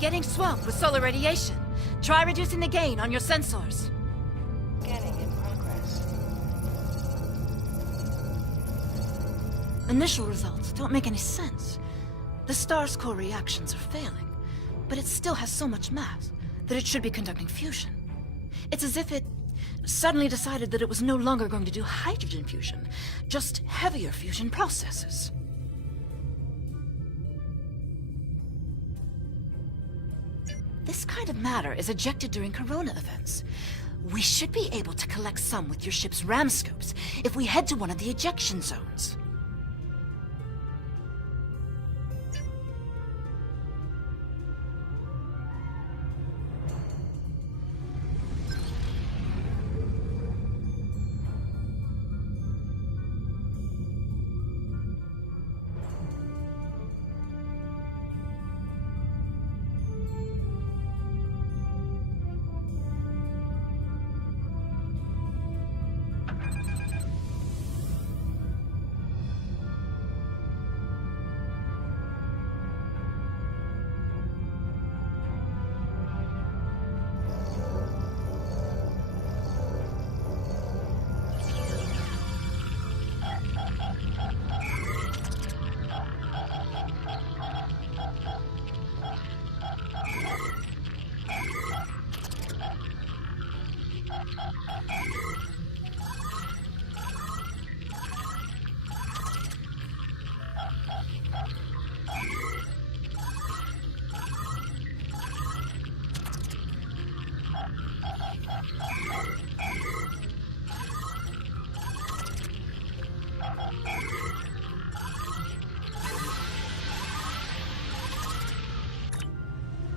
Getting swamped with solar radiation. Try reducing the gain on your sensors. Scanning in progress. Initial results don't make any sense. The star's core reactions are failing, but it still has so much mass that it should be conducting fusion. It's as if it suddenly decided that it was no longer going to do hydrogen fusion, just heavier fusion processes. This kind of matter is ejected during corona events. We should be able to collect some with your ship's ram scopes if we head to one of the ejection zones.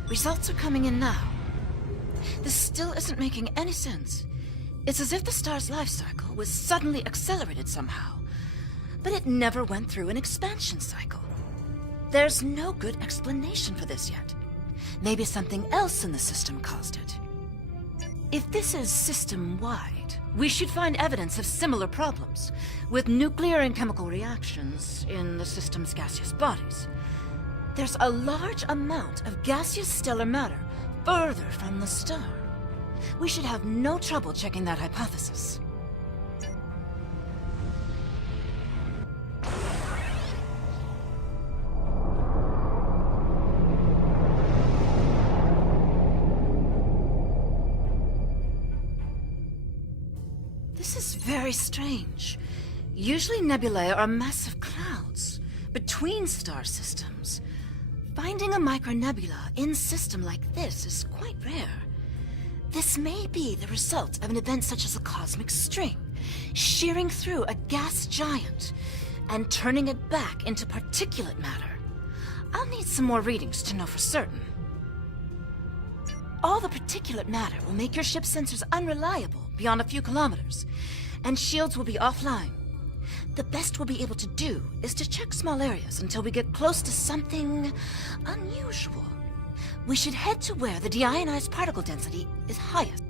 Results are coming in now. This still isn't making any sense. It's as if the star's life cycle was suddenly accelerated somehow, but it never went through an expansion cycle. There's no good explanation for this yet. Maybe something else in the system caused it. If this is system-wide, we should find evidence of similar problems, with nuclear and chemical reactions in the system's gaseous bodies. There's a large amount of gaseous stellar matter further from the star. We should have no trouble checking that hypothesis. This is very strange. Usually nebulae are massive clouds between star systems. Finding a micronebula in system like this is quite rare. This may be the result of an event such as a cosmic string, shearing through a gas giant and turning it back into particulate matter. I'll need some more readings to know for certain. All the particulate matter will make your ship's sensors unreliable beyond a few kilometers, and shields will be offline. The best we'll be able to do is to check small areas until we get close to something unusual. We should head to where the deionized particle density is highest.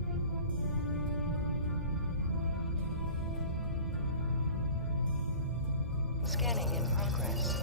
Scanning in progress.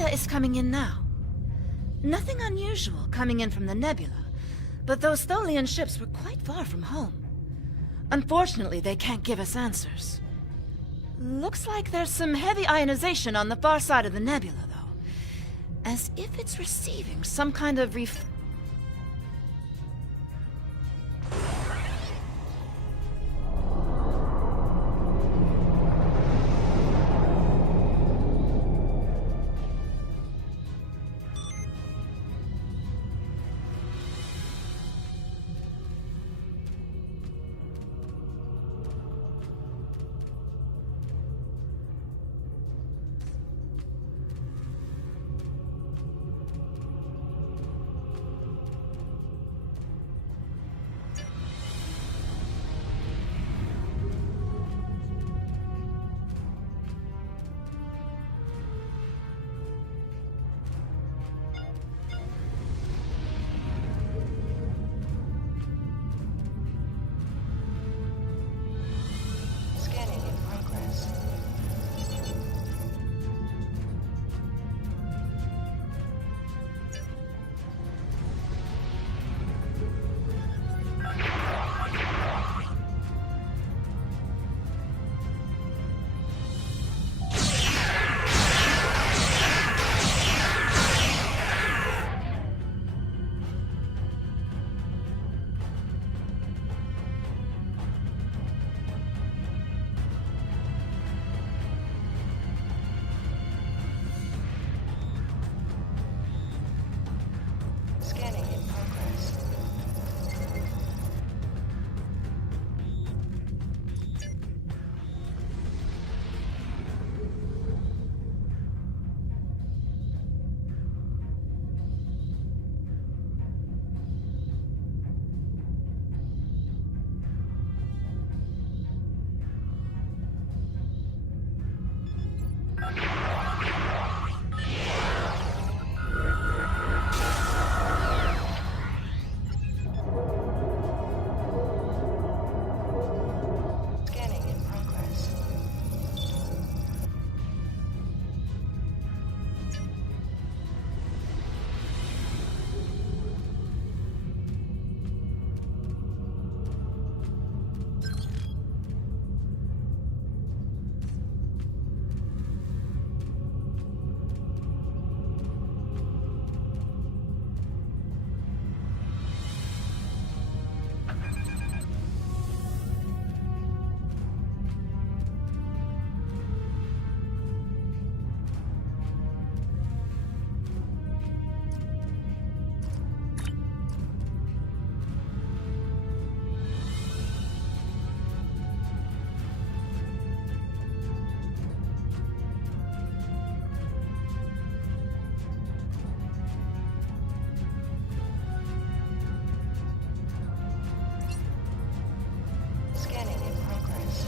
data is coming in now. Nothing unusual coming in from the nebula, but those Tholian ships were quite far from home. Unfortunately, they can't give us answers. Looks like there's some heavy ionization on the far side of the nebula, though. As if it's receiving some kind of Scanning in progress. Scanning in progress. Scanning in progress. Scanning in progress.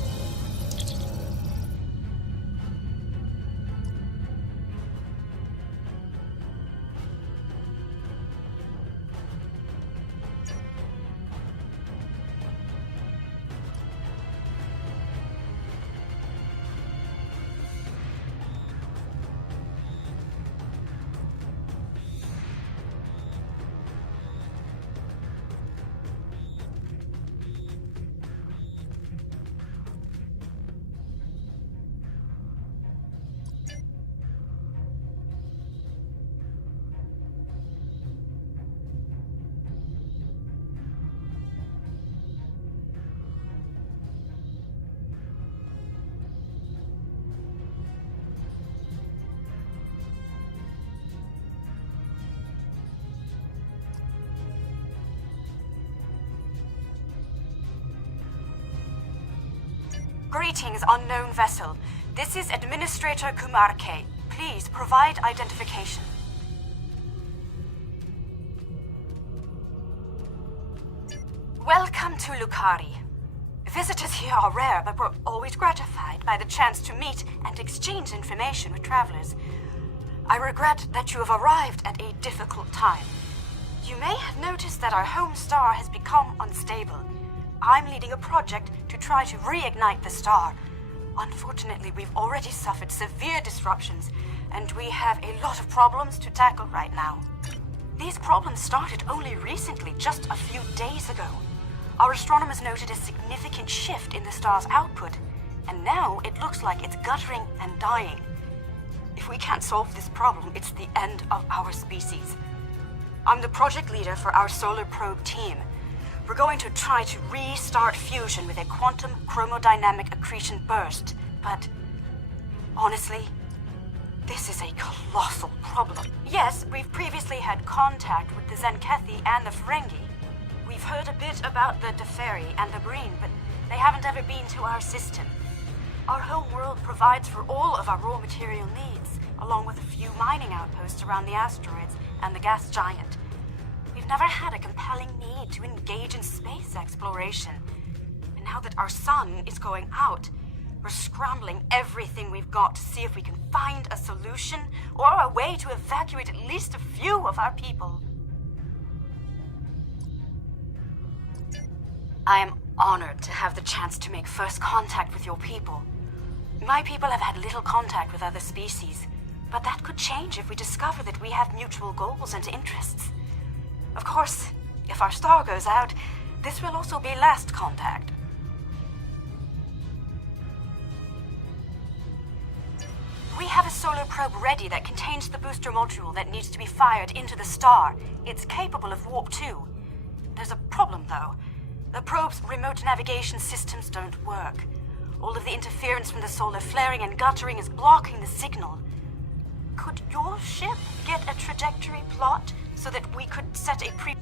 Greetings, unknown vessel. This is Administrator Kumar K. Please provide identification. Welcome to Lucaria. Visitors here are rare, but we're always gratified by the chance to meet and exchange information with travelers. I regret that you have arrived at a difficult time. You may have noticed that our home star has become unstable. I'm leading a project to try to reignite the star. Unfortunately, we've already suffered severe disruptions, and we have a lot of problems to tackle right now. These problems started only recently, just a few days ago. Our astronomers noted a significant shift in the star's output, and now it looks like it's guttering and dying. If we can't solve this problem, it's the end of our species. I'm the project leader for our solar probe team. We're going to try to restart fusion with a quantum chromodynamic accretion burst, but honestly, this is a colossal problem. Yes, we've previously had contact with the Zenkethi and the Ferengi. We've heard a bit about the Teferi and the Breen, but they haven't ever been to our system. Our home world provides for all of our raw material needs, along with a few mining outposts around the asteroids and the gas giant. We've never had a compelling need to engage in space exploration. And now that our sun is going out, we're scrambling everything we've got to see if we can find a solution or a way to evacuate at least a few of our people. I am honored to have the chance to make first contact with your people. My people have had little contact with other species, but that could change if we discover that we have mutual goals and interests. Of course, if our star goes out, this will also be last contact. We have a solar probe ready that contains the booster module that needs to be fired into the star. It's capable of Warp 2. There's a problem, though. The probe's remote navigation systems don't work. All of the interference from the solar flaring and guttering is blocking the signal. Could your ship get a trajectory plot so that we could set a pre...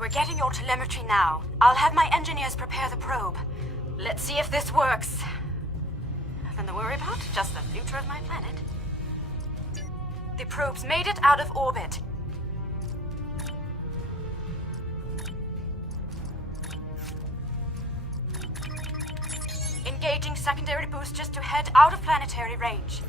We're getting your telemetry now. I'll have my engineers prepare the probe. Let's see if this works. Nothing to worry about, just the future of my planet. The probe's made it out of orbit. Engaging secondary boosters to head out of planetary range.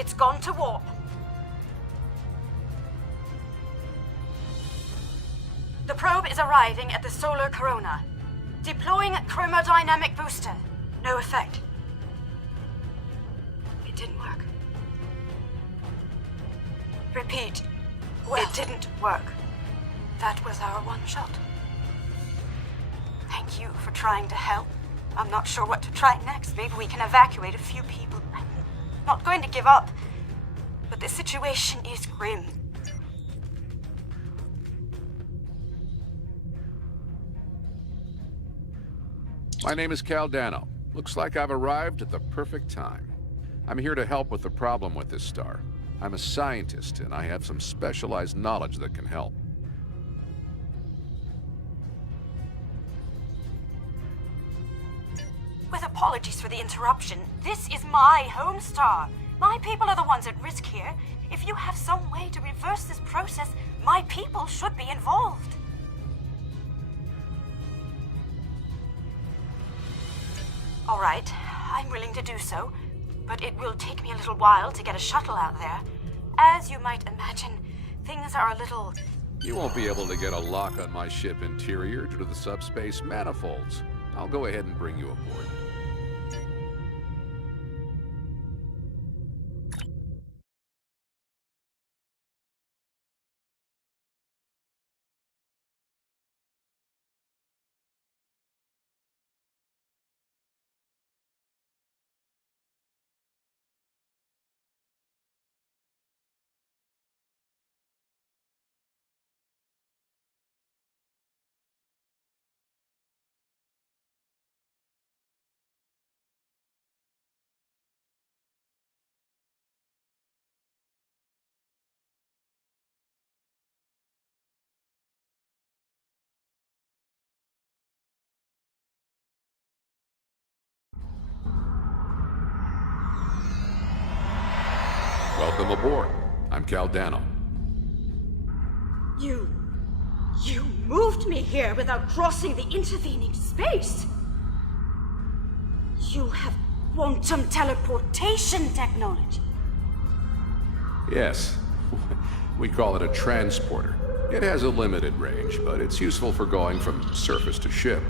It's gone to warp. The probe is arriving at the solar corona. Deploying chromodynamic booster. No effect. It didn't work. Repeat. Well, it didn't work. That was our one shot. Thank you for trying to help. I'm not sure what to try next. Maybe we can evacuate a few people. I'm not going to give up, but the situation is grim. My name is Cal Dano. Looks like I've arrived at the perfect time. I'm here to help with the problem with this star. I'm a scientist, and I have some specialized knowledge that can help. With apologies for the interruption, this is my home star. My people are the ones at risk here. If you have some way to reverse this process, my people should be involved. All right, I'm willing to do so, but it will take me a little while to get a shuttle out there. As you might imagine, things are a little... You won't be able to get a lock on my ship interior due to the subspace manifolds. I'll go ahead and bring you aboard. Welcome aboard. I'm Caldano. You moved me here without crossing the intervening space. You have quantum teleportation technology. Yes. We call it a transporter. It has a limited range, but it's useful for going from surface to ship.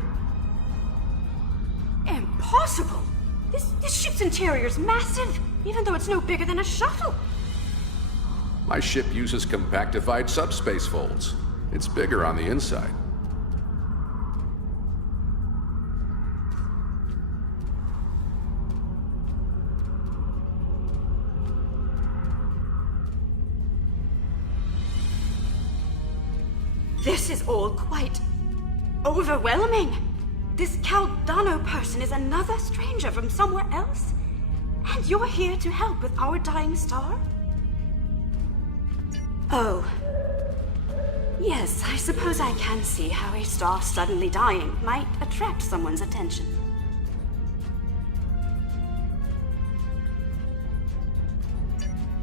Impossible! This ship's interior is massive, even though it's no bigger than a shuttle. My ship uses compactified subspace folds. It's bigger on the inside. This is all quite overwhelming. This Caldano person is another stranger from somewhere else. And you're here to help with our dying star? Oh. Yes, I suppose I can see how a star suddenly dying might attract someone's attention.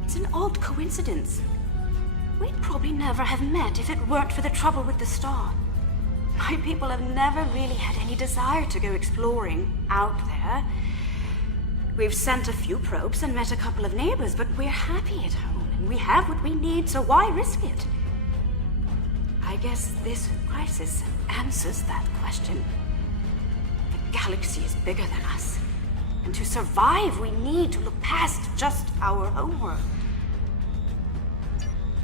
It's an odd coincidence. We'd probably never have met if it weren't for the trouble with the star. My people have never really had any desire to go exploring out there. We've sent a few probes and met a couple of neighbors, but we're happy at home, and we have what we need, so why risk it? I guess this crisis answers that question. The galaxy is bigger than us, and to survive, we need to look past just our homeworld.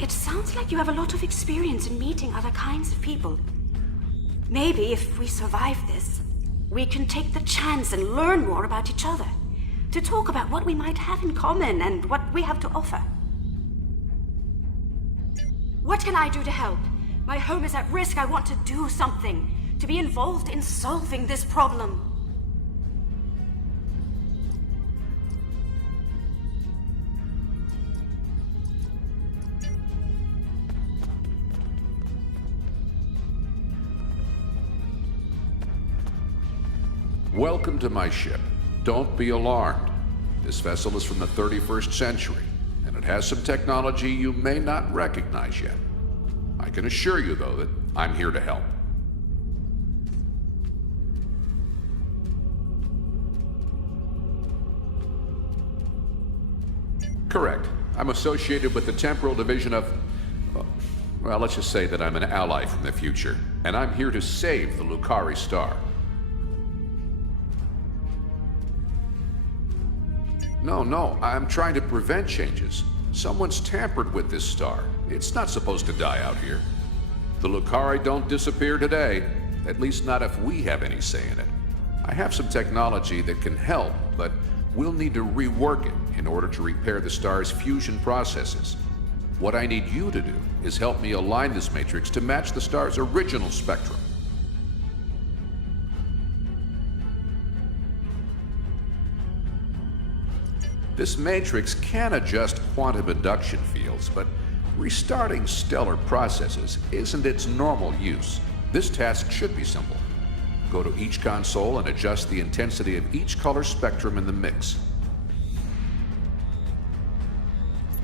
It sounds like you have a lot of experience in meeting other kinds of people. Maybe if we survive this, we can take the chance and learn more about each other, to talk about what we might have in common and what we have to offer. What can I do to help? My home is at risk. I want to do something, to be involved in solving this problem. Welcome to my ship. Don't be alarmed. This vessel is from the 31st century, and it has some technology you may not recognize yet. I can assure you, though, that I'm here to help. Correct. I'm associated with the Temporal Division of... well, let's just say that I'm an ally from the future, and I'm here to save the Lukari Star. No, I'm trying to prevent changes. Someone's tampered with this star. It's not supposed to die out here. The Lukari don't disappear today, at least not if we have any say in it. I have some technology that can help, but we'll need to rework it in order to repair the star's fusion processes. What I need you to do is help me align this matrix to match the star's original spectrum. This matrix can adjust quantum induction fields, but restarting stellar processes isn't its normal use. This task should be simple. Go to each console and adjust the intensity of each color spectrum in the mix.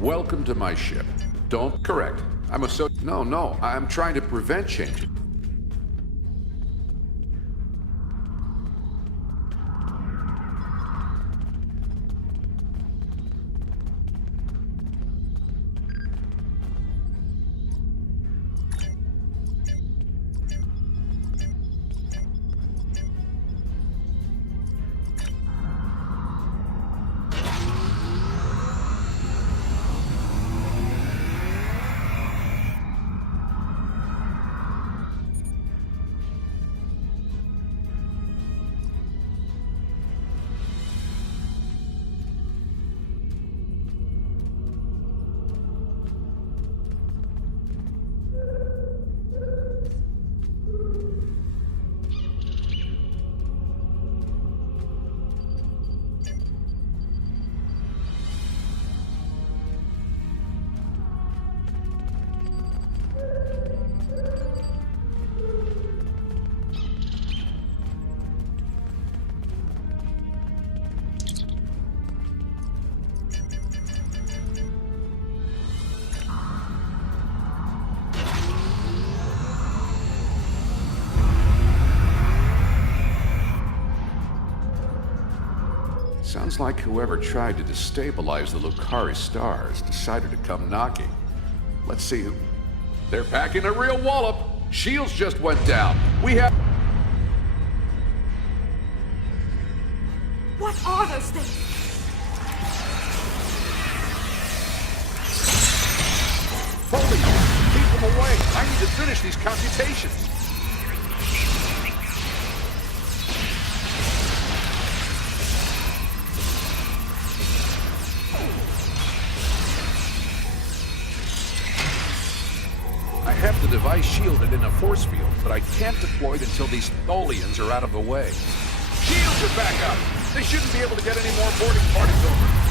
Welcome to my ship. Don't correct. No, I'm trying to prevent changes. Sounds like whoever tried to destabilize the Lukari stars decided to come knocking. Let's see who... They're packing a real wallop! Shields just went down. We have... What are those things? Holy! Keep them away! I need to finish these computations! I have the device shielded in a force field, but I can't deploy it until these Tholians are out of the way. Shields are back up! They shouldn't be able to get any more boarding parties over.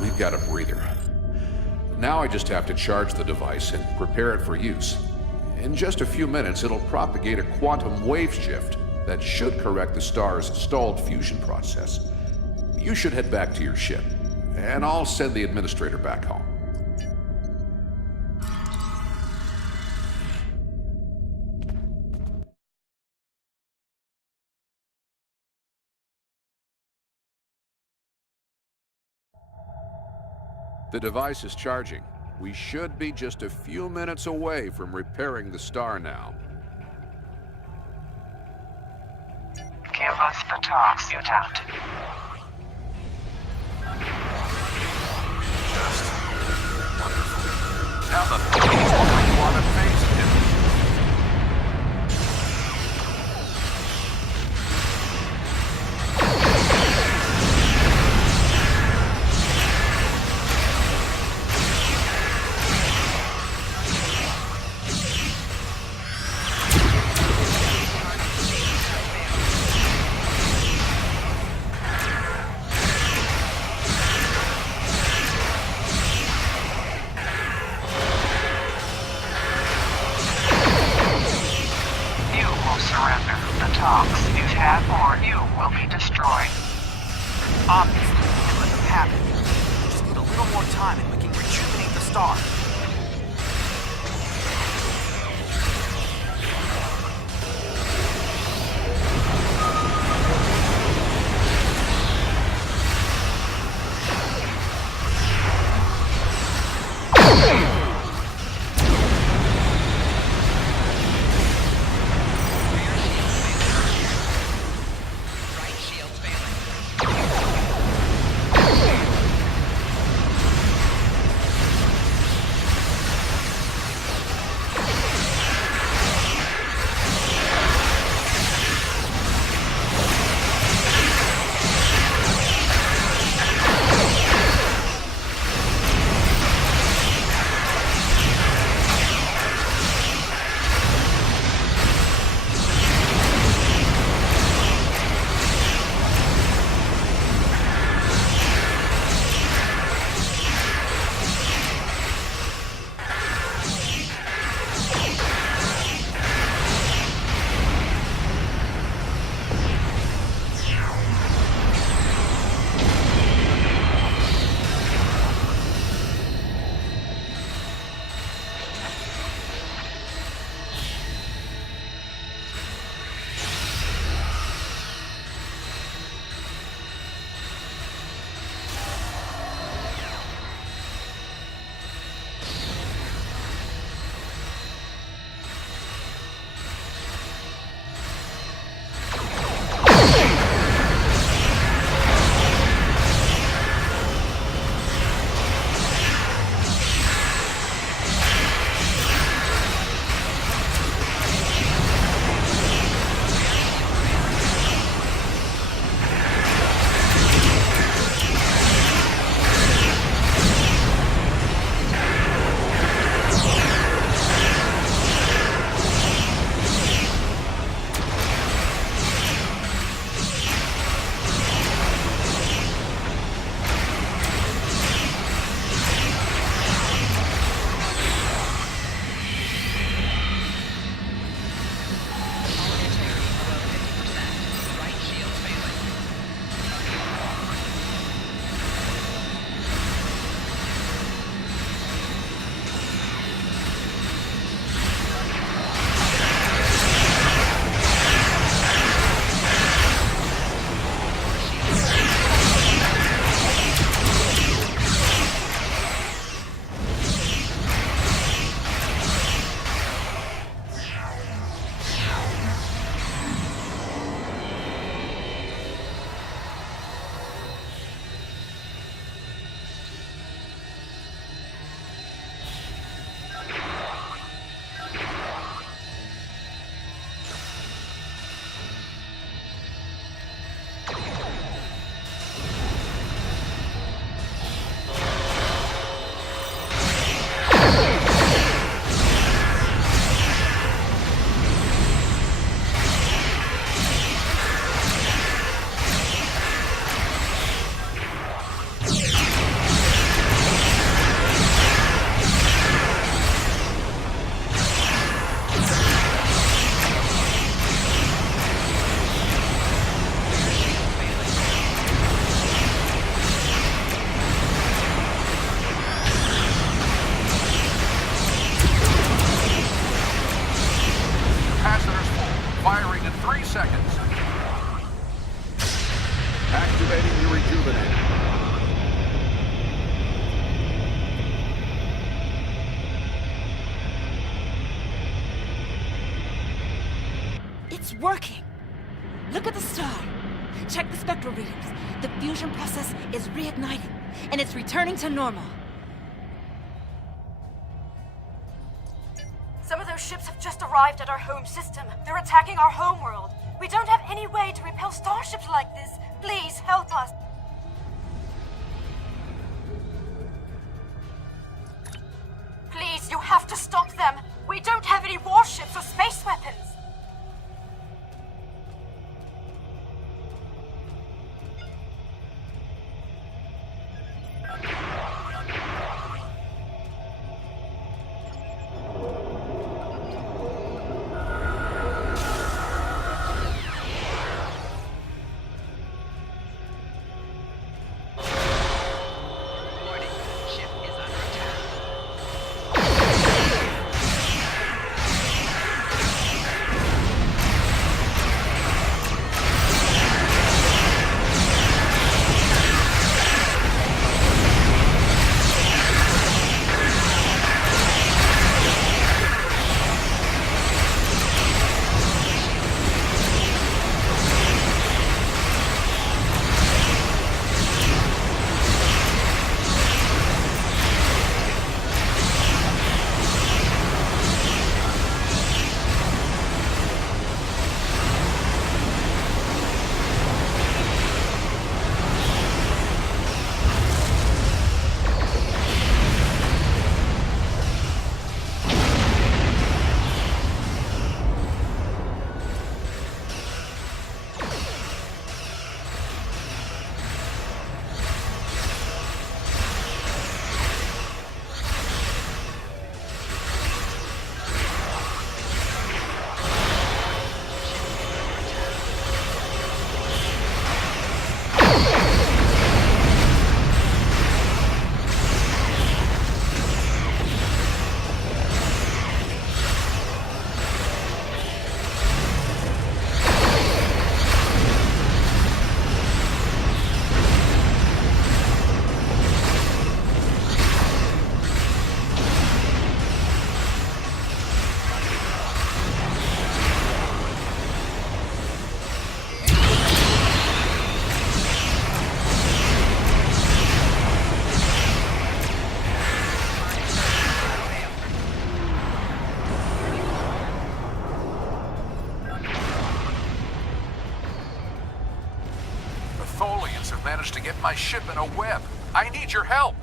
We've got a breather. Now I just have to charge the device and prepare it for use. In just a few minutes, it'll propagate a quantum wave shift that should correct the star's stalled fusion process. You should head back to your ship, and I'll send the administrator back home. The device is charging. We should be just a few minutes away from repairing the star now. Give us the talks, mutant. Just wonderful. How the f*** do you want to face him? Obviously, we can't let them have it. We just need a little more time and we can rejuvenate the star. It's working! Look at the star. Check the spectral readings. The fusion process is reigniting, and it's returning to normal. Some of those ships have just arrived at our home system. They're attacking our homeworld. We don't have any way to repel starships like this. Please help us. Please, you have to stop them. We don't have any warships or space weapons. Warning, ship is under attack. The Tholians have managed to get my ship in a web. I need your help.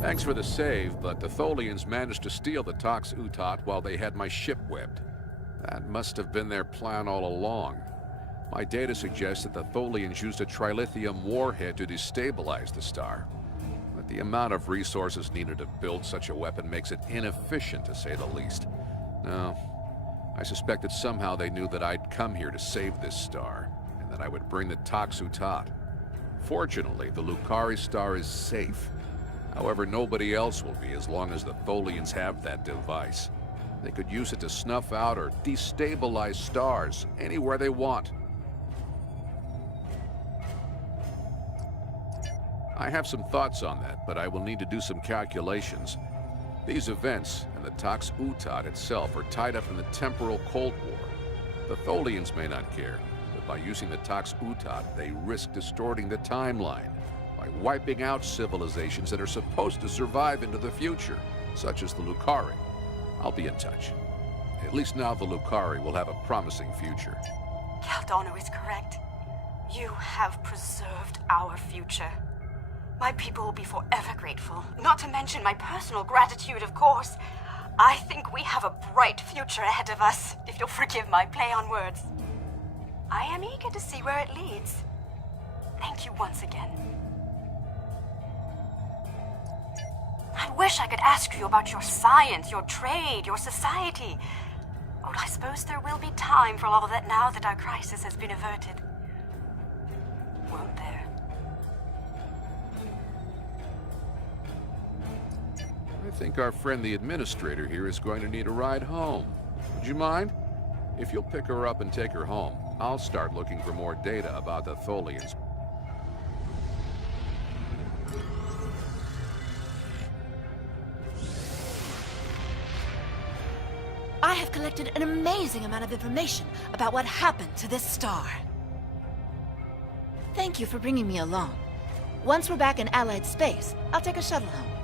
Thanks for the save, but the Tholians managed to steal the Tox Utot while they had my ship webbed. That must have been their plan all along. My data suggests that the Tholians used a trilithium warhead to destabilize the star. But the amount of resources needed to build such a weapon makes it inefficient, to say the least. No, I suspect that somehow they knew that I'd come here to save this star, and that I would bring the Tox Utot. Fortunately, the Lukari star is safe. However, nobody else will be as long as the Tholians have that device. They could use it to snuff out or destabilize stars anywhere they want. I have some thoughts on that, but I will need to do some calculations. These events and the Tox Utot itself are tied up in the temporal Cold War. The Tholians may not care, but by using the Tox Utot, they risk distorting the timeline by wiping out civilizations that are supposed to survive into the future, such as the Lukari. I'll be in touch. At least now the Lukari will have a promising future. Caldano is correct. You have preserved our future. My people will be forever grateful, not to mention my personal gratitude, of course. I think we have a bright future ahead of us, if you'll forgive my play on words. I am eager to see where it leads. Thank you once again. I wish I could ask you about your science, your trade, your society. Oh, I suppose there will be time for all of that now that our crisis has been averted. Won't there? I think our friend the administrator here is going to need a ride home. Would you mind? If you'll pick her up and take her home, I'll start looking for more data about the Tholians. I have collected an amazing amount of information about what happened to this star. Thank you for bringing me along. Once we're back in Allied space, I'll take a shuttle home.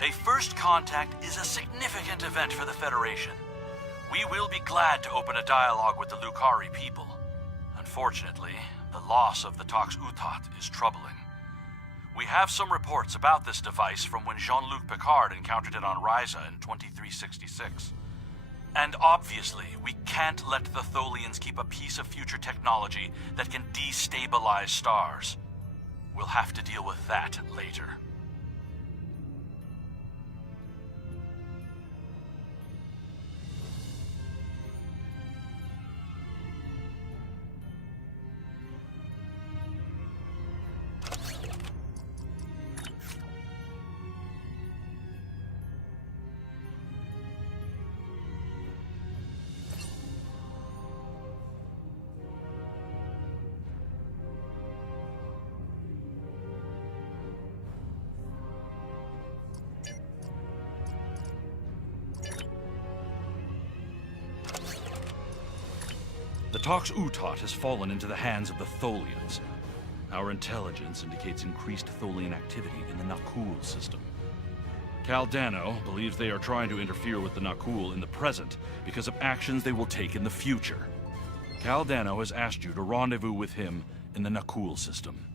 A first contact is a significant event for the Federation. We will be glad to open a dialogue with the Lukari people. Unfortunately, the loss of the Tox Utot is troubling. We have some reports about this device from when Jean-Luc Picard encountered it on Ryza in 2366. And obviously, we can't let the Tholians keep a piece of future technology that can destabilize stars. We'll have to deal with that later. The Tox Utot has fallen into the hands of the Tholians. Our intelligence indicates increased Tholian activity in the Nakul system. Caldano believes they are trying to interfere with the Nakul in the present because of actions they will take in the future. Caldano has asked you to rendezvous with him in the Nakul system.